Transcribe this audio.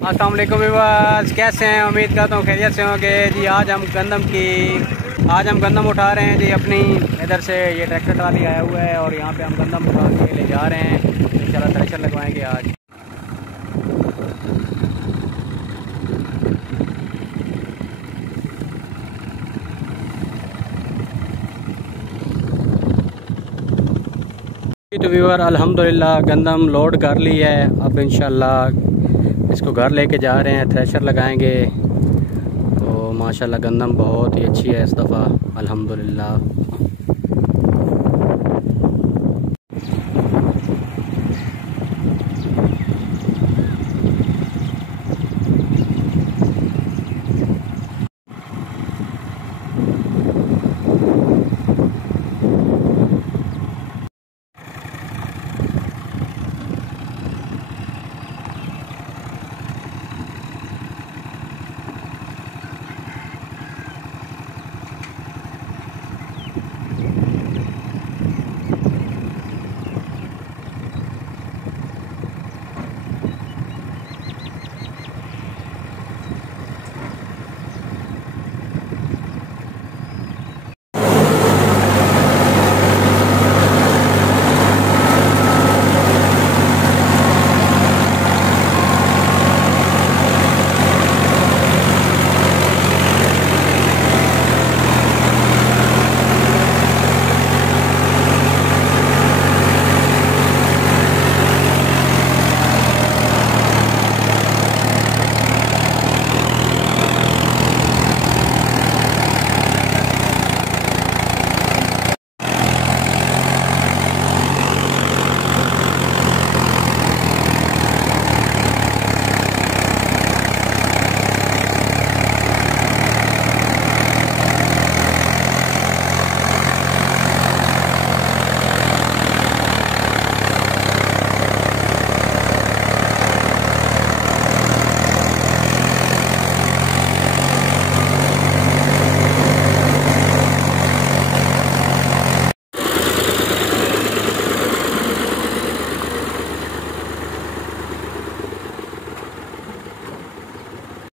अस्सलाम वालेकुम व्यूअर्स, कैसे हैं? उम्मीद करता हूँ खैरियत से होंगे जी। आज हम गंदम उठा रहे हैं जी। अपनी इधर से ये ट्रैक्टर ट्राली आया हुआ है और यहाँ पे हम गंदम उठा के ले जा रहे हैं। इंशाल्लाह थ्रेशर लगवाएंगे आज। तो व्यूअर अल्हम्दुलिल्लाह गंदम लोड कर ली है। अब इंशाल्लाह इसको घर लेके जा रहे हैं, थ्रेशर लगाएंगे। तो माशाल्लाह गंदम बहुत ही अच्छी है इस दफ़ा अल्हम्दुलिल्लाह।